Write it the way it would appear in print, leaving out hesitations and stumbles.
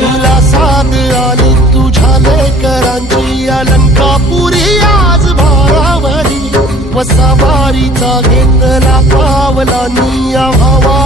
तुला साथ आली तुझ्या लेकरांची अलंकापुरी आज भारावरी वसावारीचा घेतला पावलांनी भावा